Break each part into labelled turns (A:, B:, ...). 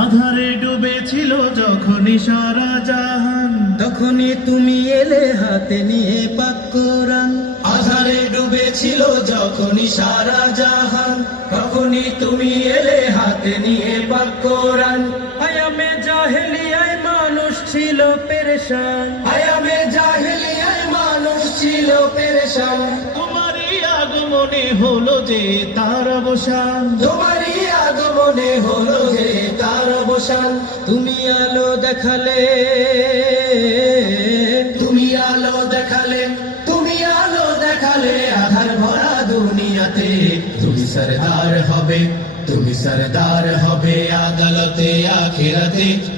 A: আধারে ডুবেছিল যখনই সারা জাহান।
B: তখনই তুমি এলে হাতে নিয়ে পাক কোরআন।
C: আধারে ডুবেছিল যখনই সারা জাহান। তখনই তুমি এলে হাতে নিয়ে পাক কোরআন।
B: আয়ামে জাহেলিয়ায় মানুষ ছিল পেরেশান।
C: আয়ামে জাহেলিয়ায় মানুষ ছিল পেরেশান।
A: তোমারই আগমনে হলো যে তার অবসান।
C: তোমারই আগমনে হলো যে তার
B: তুমি আলো দেখালে।
C: তুমি আলো দেখালে, তুমি আলো দেখালে, আধার ভরা দুনিয়াতে। তুমি সরদার হবে, তুমি সরদার হবে আদালতে, আখিরাতে।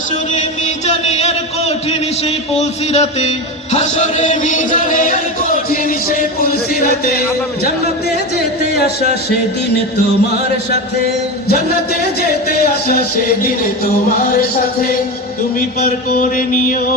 A: আসরে মিজানে আর কঠিন সেই পলসিরাতে
C: হাসরে মিজানে আর কঠিন সে পুলসিরাতে
B: জান্নাতে যেতে আসা সেদিন তোমার সাথে।
C: জান্নাতে যেতে আসা সেদিন তোমার সাথে।
A: তুমি পার করে নিও।